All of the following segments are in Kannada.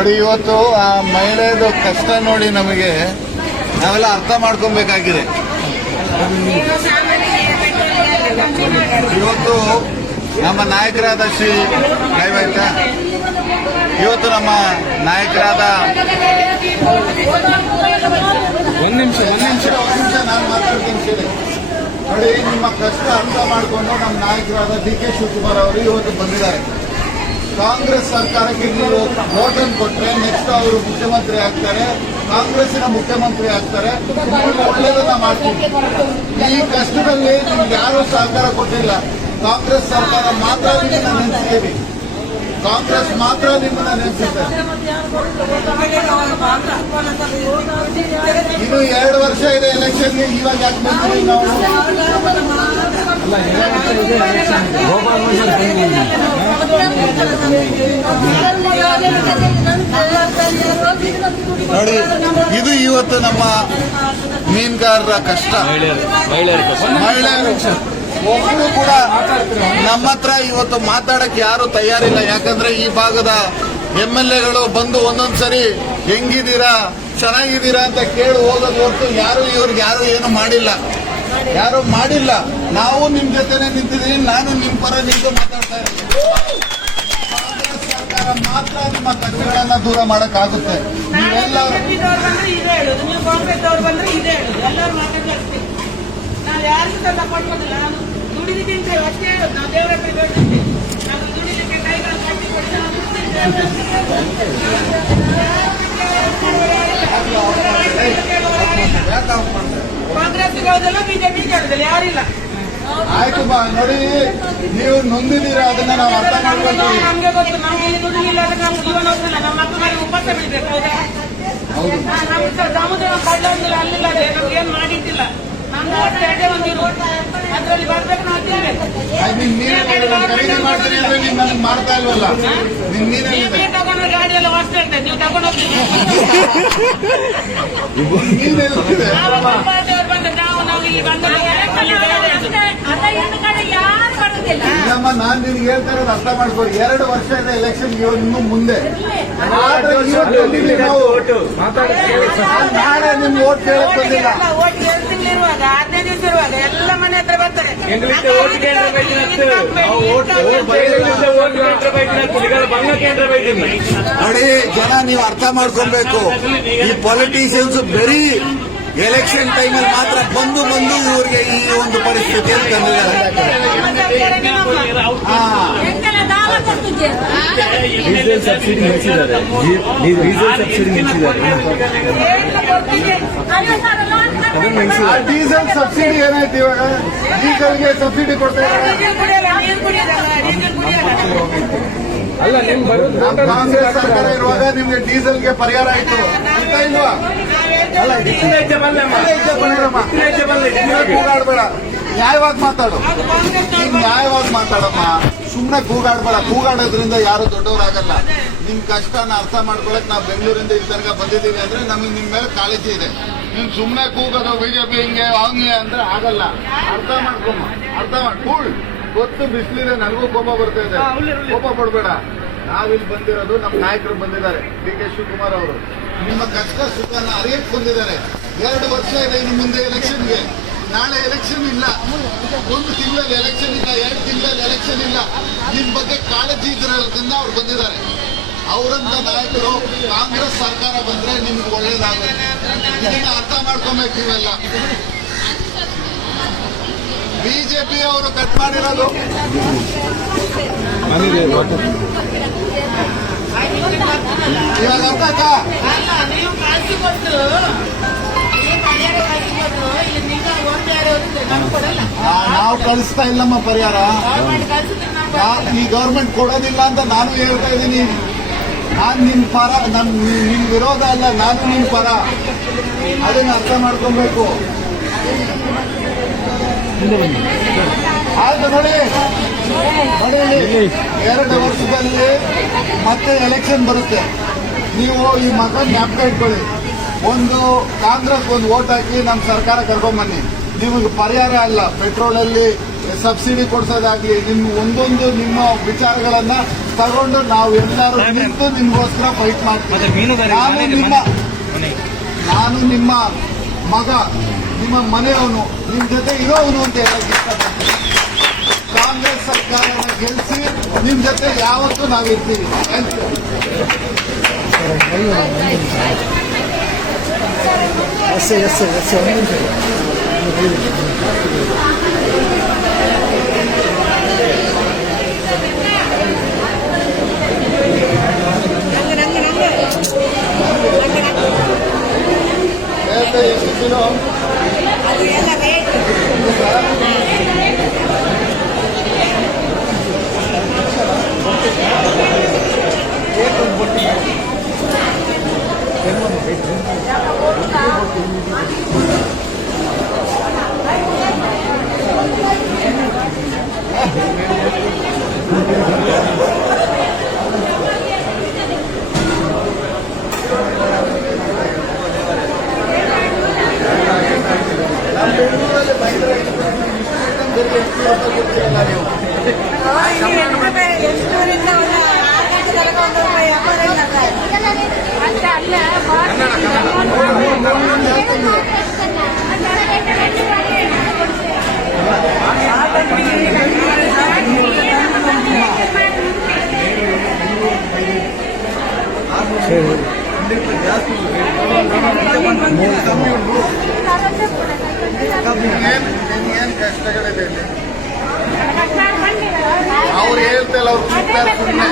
ನೋಡಿ, ಇವತ್ತು ಆ ಮಹಿಳೆಯದು ಕಷ್ಟ ನೋಡಿ ನಮಗೆ ನಾವೆಲ್ಲ ಅರ್ಥ ಮಾಡ್ಕೊಬೇಕಾಗಿದೆ. ಇವತ್ತು ನಮ್ಮ ನಾಯಕರಾದ ಶ್ರೀ ದಯವಾಯ್ತಾ ಇವತ್ತು ನಮ್ಮ ನಾಯಕರಾದ ಒಂದು ನಿಮಿಷ ನಾನು ಮಾತಾಡ್ತೀನಿ ಕೇಳಿ. ನೋಡಿ, ನಿಮ್ಮ ಕಷ್ಟ ಅರ್ಥ ಮಾಡಿಕೊಂಡು ನಮ್ಮ ನಾಯಕರಾದ ಡಿ.ಕೆ. ಶಿವಕುಮಾರ್ ಅವರು ಇವತ್ತು ಬಂದಿದ್ದಾರೆ. ಕಾಂಗ್ರೆಸ್ ಸರ್ಕಾರಕ್ಕೆ ನೀವು ವೋಟನ್ನು ಕೊಟ್ಟರೆ ನೆಕ್ಸ್ಟ್ ಅವರು ಮುಖ್ಯಮಂತ್ರಿ ಆಗ್ತಾರೆ, ಕಾಂಗ್ರೆಸ್ಸಿನ ಮುಖ್ಯಮಂತ್ರಿ ಆಗ್ತಾರೆ, ಒಳ್ಳೆಯದನ್ನ ಮಾಡ್ತೀವಿ. ಈ ಕಷ್ಟದಲ್ಲಿ ನಿಮ್ಗೆ ಯಾರೂ ಸಹಕಾರ ಕೊಟ್ಟಿಲ್ಲ. ಕಾಂಗ್ರೆಸ್ ಸರ್ಕಾರ ಮಾತ್ರ ನಿಮ್ಮನ್ನ ನೆನೆಸ್ತೀವಿ, ಕಾಂಗ್ರೆಸ್ ಮಾತ್ರ ನಿಮ್ಮನ್ನ ನೆನೆಸುತ್ತೆ. ಇನ್ನು 2 ವರ್ಷ ಇದೆ ಎಲೆಕ್ಷನ್ಗೆ, ಇವಾಗ ಯಾಕೆ ಬಂದ್ರಿ ನಾವು? ನೋಡಿ, ಇದು ಇವತ್ತು ನಮ್ಮ ಮೀನುಗಾರರ ಕಷ್ಟ. ಮಹಿಳೆಯರು ಒಬ್ಬರು ಕೂಡ ನಮ್ಮ ಹತ್ರ ಇವತ್ತು ಮಾತಾಡಕ್ಕೆ ಯಾರು ತಯಾರಿಲ್ಲ. ಯಾಕಂದ್ರೆ ಈ ಭಾಗದ MLAಗಳು ಬಂದು ಒಂದೊಂದ್ಸರಿ ಹೆಂಗಿದ್ದೀರಾ, ಚೆನ್ನಾಗಿದ್ದೀರಾ ಅಂತ ಕೇಳಿ ಹೋಗೋದು ಹೊರತು ಇವ್ರಿಗೆ ಯಾರು ಏನು ಮಾಡಿಲ್ಲ. ನಾವು ನಿಮ್ ಜೊತೆನೆ ನಿಂತಿದ್ದೀನಿ, ನಾನು ನಿಮ್ ಪರ ನಿಂತು ಮಾತಾಡ್ತಾ ಇದ್ದೀನಿ. ಕಾಂಗ್ರೆಸ್ ಸರ್ಕಾರ ಮಾತ್ರ ನಿಮ್ಮ ಕಷ್ಟಗಳನ್ನ ದೂರ ಮಾಡಕ್ಕಾಗುತ್ತೆ. ನೀವೆಲ್ಲರೂ ಕಾಂಗ್ರೆಸ್ ಇರೋದಿಲ್ಲ, ಬಿಜೆಪಿ ಇರೋದಿಲ್ಲ, ಯಾರಿಲ್ಲ. ಆಯ್ತು ಬಾ, ನೋಡಿ ನೀವು ನೊಂದಿದ್ದೀರಾ, ಅದನ್ನ ನಾವು ಅರ್ಥ ಮಾಡ್ಕೊಳ್ತೀವಿ. ನಮ್ಗೆ ಗೊತ್ತು, ನಮ್ಗೆ ಇಲ್ಲಿ ದುಡಿಲಿಲ್ಲ, ನಮ್ಮ ಜೀವನ ಹೋಗ್ತಿಲ್ಲ, ನಮ್ಮ ಮಕ್ಕಳಿಗೆ ಉಪವಾಸ ಬಿಡ್ಬೇಕು. ಹೌದಾ? ನಮ್ಮ ಸಮುದ್ರ ಕಳ್ಳ ಒಂದಿಲ್ಲ, ಅಲ್ಲಿಲ್ಲ, ನಮ್ಗೆ ಏನ್ ಮಾಡಿದ್ದಿಲ್ಲ. ನಮ್ದು ಒಟ್ಟು ಎರಡೇ ಒಂದಿರು, ಅದ್ರಲ್ಲಿ ಬರ್ಬೇಕು, ನಾವು ತಿನ್ಬೇಕು. ಮಾಡ್ತಾ ಇಲ್ವಲ್ಲ, ನೀವು ತಗೊಂಡ್ರೆ ಗಾಡಿ ಎಲ್ಲ ವಾಸ್ತ ಇರ್ತದೆ, ನೀವು ತಗೊಂಡು ಹೋಗ್ತೀವಿ. ನಾವು ಇಲ್ಲಿ ಬಂದ ನಾನ್ ನಿನ್ಗೆ ಹೇಳ್ತಾ ಇರೋದು ಅರ್ಥ ಮಾಡ್ಕೊಳ್ಳಿ. 2 ವರ್ಷ ಇದೆ ಎಲೆಕ್ಷನ್ ಇನ್ನು ಮುಂದೆ. ನಾಳೆ ನಿಮ್ ಓಟ್ ಕೇಳಕ್ ಬಂದಿಲ್ಲ. ಓಟ್ 2 ತಿಂಗಳಿರುವಾಗ 15 ದಿವಸ ಇರುವಾಗ ಎಲ್ಲ ಮನೆ ಹತ್ರ ಬರ್ತಾರೆ. ನೋಡಿ ಜನ, ನೀವು ಅರ್ಥ ಮಾಡ್ಕೊಬೇಕು. ಈ ಪೊಲಿಟಿಷಿಯನ್ಸ್ ಬರೀ ಎಲೆಕ್ಷನ್ ಟೈಮಲ್ಲಿ ಮಾತ್ರ ಬಂದು ಇವ್ರಿಗೆ ಈ ಒಂದು ಪರಿಸ್ಥಿತಿಯಲ್ಲಿ ತಂದಿದ್ದಾರೆ. ಡೀಸೆಲ್ ಸಬ್ಸಿಡಿ ನಿಲ್ಲಿಸಿದ್ದಾರೆ. ಡೀಸೆಲ್ ಸಬ್ಸಿಡಿ ಏನಾಯ್ತು ಇವಾಗ? ಡೀಸೆಲ್ಗೆ ಸಬ್ಸಿಡಿ ಕೊಡ್ತಾ ಅಲ್ಲ, ನಿಮ್ ಕಾಂಗ್ರೆಸ್ ಸರ್ಕಾರ ಇರುವಾಗ ನಿಮ್ಗೆ ಡೀಸೆಲ್ಗೆ ಪರಿಹಾರ ಆಯ್ತು ಇಲ್ವಾ? ಕೂಗಾಡ್ಬೇಡ, ನ್ಯಾಯವಾಗಿ ಮಾತಾಡು. ಈಗ ನ್ಯಾಯವಾಗಿ ಮಾತಾಡಮ್ಮ, ಸುಮ್ಮನೆ ಕೂಗಾಡ್ಬೇಡ. ಕೂಗಾಡೋದ್ರಿಂದ ಯಾರು ದೊಡ್ಡವರಾಗಲ್ಲ. ನಿಮ್ ಕಷ್ಟನ ಅರ್ಥ ಮಾಡ್ಕೊಳಕ್ ನಾವು ಬೆಂಗಳೂರಿಂದ ಇಲ್ಲಿ ತನಕ ಬಂದಿದ್ದೀವಿ ಅಂದ್ರೆ ನಮಗೆ ನಿಮ್ ಮೇಲೆ ಕಾಳಜಿ ಇದೆ. ನೀನ್ ಸುಮ್ಮನೆ ಕೂಗೋದು ಬಿಜೆಪಿ ಹಿಂಗೆ ಹಂಗೆ ಅಂದ್ರೆ ಆಗಲ್ಲ. ಅರ್ಥ ಮಾಡ್ಕೊಮ್ಮ, ಅರ್ಥ ಕೂಳ್. ಗೊತ್ತು ಬಿಸಿಲಿದೆ, ನನಗೂ ಕೋಪ ಬರ್ತಾ ಇದೆ, ಕೋಪ ಪಡ್ಬೇಡ. ನಾವಿಲ್ಲಿ ಬಂದಿರೋದು ನಮ್ಮ ನಾಯಕರು ಬಂದಿದ್ದಾರೆ, ಡಿ.ಕೆ. ಶಿವಕುಮಾರ್ ಅವರು. ನಿಮ್ಮ ಕಷ್ಟ ಸುಖನ ಅರಿಯಕ್ ಬಂದಿದ್ದಾರೆ. 2 ವರ್ಷ ಇದೆ ಇನ್ನು ಮುಂದೆ ಎಲೆಕ್ಷನ್ಗೆ. ನಾಳೆ ಎಲೆಕ್ಷನ್ ಇಲ್ಲ, 1 ತಿಂಗಳಲ್ಲಿ ಎಲೆಕ್ಷನ್ ಇಲ್ಲ, 2 ತಿಂಗಳಲ್ಲಿ ಎಲೆಕ್ಷನ್ ಇಲ್ಲ. ನಿಮ್ ಬಗ್ಗೆ ಕಾಳಜಿ ಇದ್ರಿಂದ ಅವ್ರು ಬಂದಿದ್ದಾರೆ. ಅವರಂತ ನಾಯಕರು ಕಾಂಗ್ರೆಸ್ ಸರ್ಕಾರ ಬಂದ್ರೆ ನಿಮ್ಗೆ ಒಳ್ಳೇದಾಗುತ್ತೆ. ಇದನ್ನ ಅರ್ಥ ಮಾಡ್ಕೊಬೇಕು. ಇವೆಲ್ಲ ಬಿಜೆಪಿ ಅವರು ಕಟ್ ಮಾಡಿರೋದು. ಇವಾಗ ಅರ್ಥ ಆಯ್ತಾ? ನೀವು ಕಾಸು ಕೊಟ್ಟು ನಾವು ಕಳಿಸ್ತಾ ಇಲ್ಲಮ್ಮ ಪರಿಹಾರ. ಈ ಗವರ್ಮೆಂಟ್ ಕೊಡೋದಿಲ್ಲ ಅಂತ ನಾನು ಹೇಳ್ತಾ ಇದ್ದೀನಿ. ನಾನು ನಿಮ್ ಪರ, ನಿಮ್ ವಿರೋಧ ಅಲ್ಲ, ನಾನು ನಿಮ್ ಪರ. ಅದನ್ನ ಅರ್ಥ ಮಾಡ್ಕೊಬೇಕು. ಆಯ್ತು ನೋಡಿ, 2 ವರ್ಷದಲ್ಲಿ ಮತ್ತೆ ಎಲೆಕ್ಷನ್ ಬರುತ್ತೆ. ನೀವು ಈ ಮಾತನ್ನ ಜ್ಞಾಪಕ ಇಟ್ಕೊಳ್ಳಿ. ಒಂದು ಕಾಂಗ್ರೆಸ್ ಒಂದು ವೋಟ್ ಹಾಕಿ ನಮ್ಮ ಸರ್ಕಾರ ಕರ್ಕೊಂಡ್ಬನ್ನಿ. ನಿಮಗೆ ಪರಿಹಾರ ಅಲ್ಲ. ಪೆಟ್ರೋಲಲ್ಲಿ ಸಬ್ಸಿಡಿ ಕೊಡ್ಸೋದಾಗ್ಲಿ, ನಿಮ್ ಒಂದೊಂದು ನಿಮ್ಮ ವಿಚಾರಗಳನ್ನ ತಗೊಂಡು ನಾವು ಎಲ್ಲರೂ ನಿಂತು ನಿಮ್ಗೋಸ್ಕರ ಫೈಟ್ ಮಾಡ್ತೀವಿ. ನಾನು ನಿಮ್ಮ ಮಗ, ನಿಮ್ಮ ಮನೆಯವನು, ನಿಮ್ ಜೊತೆ ಇರೋವನು ಅಂತ ಹೇಳಕ್ ಇಷ್ಟಪಡ್ತೀನಿ. ಕಾಂಗ್ರೆಸ್ ಸರ್ಕಾರನ ಗೆಲ್ಲಿಸಿ ನಿಮ್ ಜೊತೆ ಯಾವತ್ತೂ ನಾವಿರ್ತೀವಿ. Thank you. ಎಷ್ಟು ಕಿಲೋ? ಏನ್ ಕಷ್ಟಗಳಿದೆ ಇಲ್ಲಿ? ಅವ್ರು ಹೇಳ್ತಲ್ಲ, ಅವ್ರು ಕೂಗ್ತಾರೆ ಸುಮ್ಮನೆ.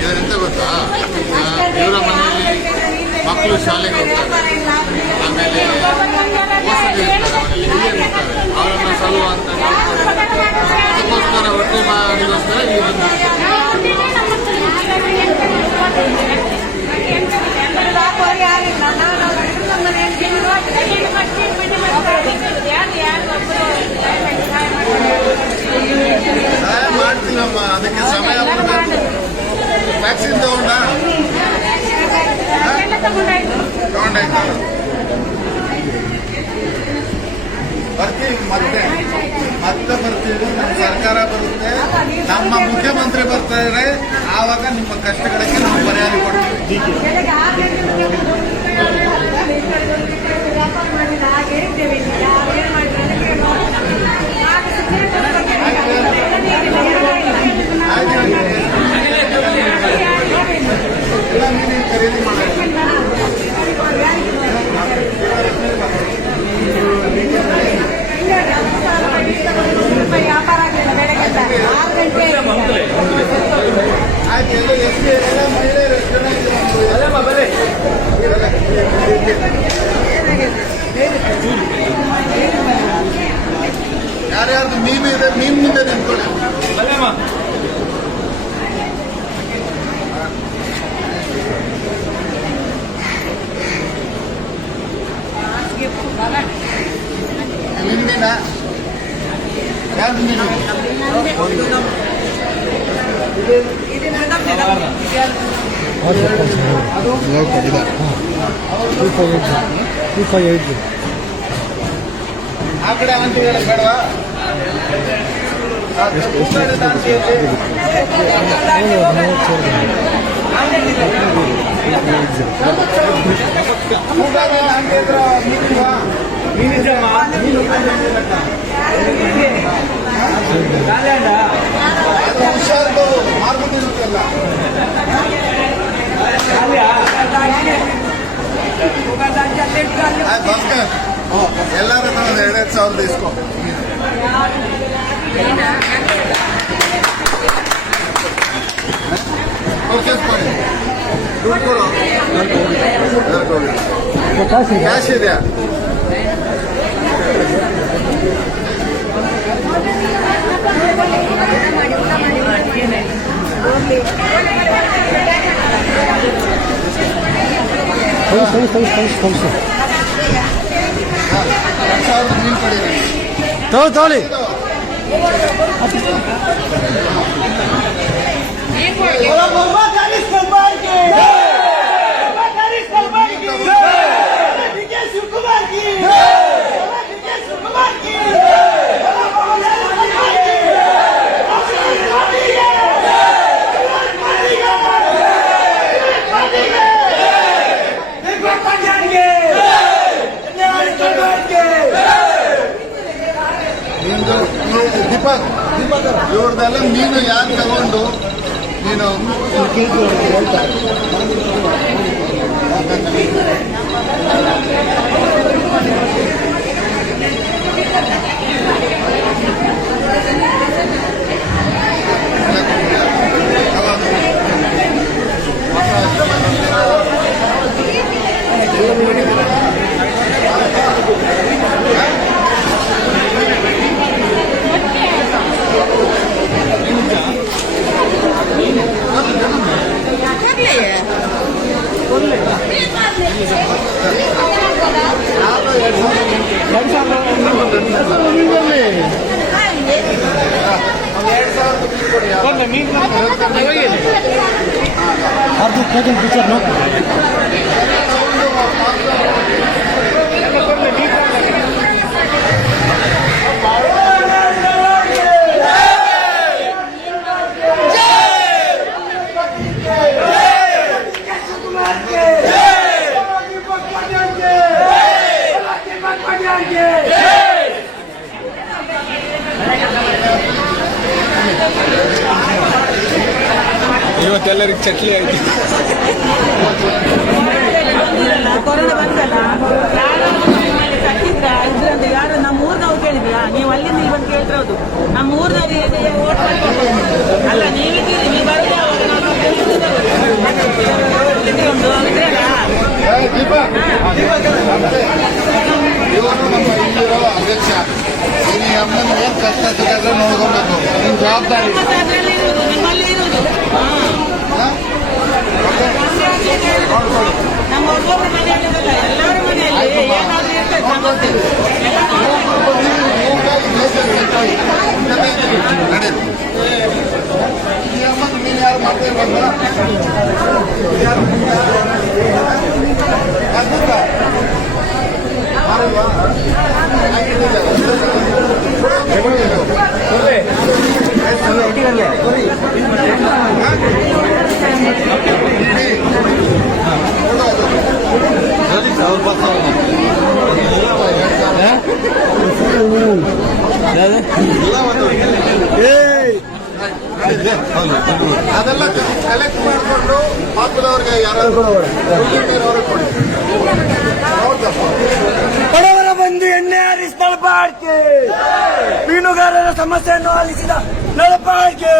ಇದೆಂತ ಗೊತ್ತಾ, ಇವರ ಮನೆಯಲ್ಲಿ ಮಕ್ಕಳು ಶಾಲೆಗೆ ಹೋಗ್ತಾರೆ, ಆಮೇಲೆ ಓದಿಸ್ತಾರೆ, ಹಿರಿಯರು ಇರ್ತಾರೆ, ಅವರನ್ನ ಸಲುವ ಅಂತ ಅದಕ್ಕೋಸ್ಕರ ಹೊಟ್ಟೆ ಮಾಡಿಗೋಸ್ಕರ ಈ ಒಂದು ಸಹಾಯ ಮಾಡ್ತೀವಮ್ಮ. ಅದಕ್ಕೆ ಸಮಯ ಬರಬೇಕು. ವ್ಯಾಕ್ಸಿನ್ ತಗೊಂಡ ತಗೊಂಡಾಯ್ತು. ಬರ್ತೀವಿ, ಮತ್ತೆ ಬರ್ತೀವಿ. ನಮ್ಮ ಸರ್ಕಾರ ಬರುತ್ತೆ, ನಮ್ಮ ಮುಖ್ಯಮಂತ್ರಿ ಬರ್ತಾರೆ, ಆವಾಗ ನಿಮ್ಮ ಕಷ್ಟಗಳಿಗೆ ನಾವು ಪರಿಹಾರ ಕೊಡ್ತೀವಿ. ಖರೀದಿ ಮಾಡಿ ಆಯ್ತು. ಎಲ್ಲ ಎಷ್ಟು ಎಲ್ಲ ಮಹಿಳೆಯರು ಎಷ್ಟು ಜನ ಇದ್ದಾರೆ? ಯಾರ್ಯಾರ್ದು ಮೀನು ಇದೆ, ಮೀನ್ ಮುಂದೆ ನಿಂತ್ಕೊಳ್ಳಿ. ನಿಮ್ಮಿನ ಯಾರ್ದು ಮೀನು? ಆ ಕಡೆ ಅಂತಿಗಳ ಬೇಡವಾ? ಹುಷಾರು ಮಾರ್ಬಿಟ್ಟಿರುತ್ತಲ್ಲ. ಭಾಸ್ಕರ್, ಎಲ್ಲರ ಹತ್ರ 2,000 ಇಸ್ಕೊ. ದುಡ್ಡು ಕೊಡು. ಕ್ಯಾಶ್ ಇದೆಯಾ? ತಗೊಳ್ಳಿ. शिवकुमार की ಇವ್ರದೆಲ್ಲ ನೀನು ಯಾರು ತಗೊಂಡು ನೀನು ಇವತ್ತೆಲ್ಲರಿಗೆ ಚಟ್ಲಿ ಆಯ್ತು. ಕೊರೋನಾ ಬಂತಲ್ಲ, ಯಾರು ಕಟ್ಟಿದ್ರ ಇದ್ರಂತ ಯಾರು ನಮ್ಮ ಊರ್ನವ್ರು ಕೇಳಿದ್ರಾ? ನೀವು ಅಲ್ಲಿಂದ ಇಲ್ಲಿ ಬಂದು ಕೇಳ್ತಿರೋದು ನಮ್ಮ ಊರ್ನವ್ರಿಗೆ ಓಟ್ ಮಾಡ್ಕೊಂಡು ಅಲ್ಲ, ನೀವಿದ್ದೀರಿ, ನೀವು ಬರೋದೇ ಅವಾಗ ನಾವು ಇವರು ನಮ್ಮ ಇಲ್ಲಿರೋ ಅಧ್ಯಕ್ಷ. ಈ ಅಮ್ಮನ ಏನ್ ಕಷ್ಟ ಸಿಕ್ಕಾದ್ರೆ ನೋಡ್ಕೊಬೇಕು, ನಿಮ್ ಜವಾಬ್ದಾರಿ. ಅದರಲ್ಲಿ ಇರುವುದು, ನಿಮ್ಮಲ್ಲಿ ಇರುವುದು. ನೋಡ್ಕೊಳ್ಳಿ. ನಮ್ಮ ಒಬ್ಬೊಬ್ಬರ ಮನೆಯಲ್ಲಿರಲ್ಲ, ಎಲ್ಲರ ಮನೆಯಲ್ಲಿ ಏನಾದ್ರೂ ಇರ್ತದೆ, ನಾವು ಗೊತ್ತಿಲ್ಲ. ನಡೀರಿ. ಈ ಅಮ್ಮನ ನೀನು ಯಾರು ಮಾಡ್ತಿರ್ಬಾರ್ದು. ಅದೆಲ್ಲ ಕಲೆಕ್ಟ್ ಮಾಡಿಕೊಂಡು ಪಾಪದವ್ರಿಗೆ ಯಾರಾದ್ರೂ ಕೊಡಿ. ಬಡವರ ಬಂದು ಎಣ್ಣೆ ಹಾರಿಸಿದ ಬಾಳ್ಕೆ, ಮೀನುಗಾರರ ಸಮಸ್ಯೆಯನ್ನು ಆಲಿಸಿದ ನಳಪಾಳ್ಕೆ.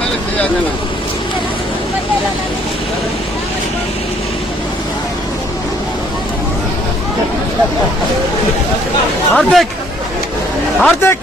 ಮೇಲೆ ಸಿಗಲ್ಲ. ಹಾರ್ದಿಕ್ ಹಾರ್ದಿಕ್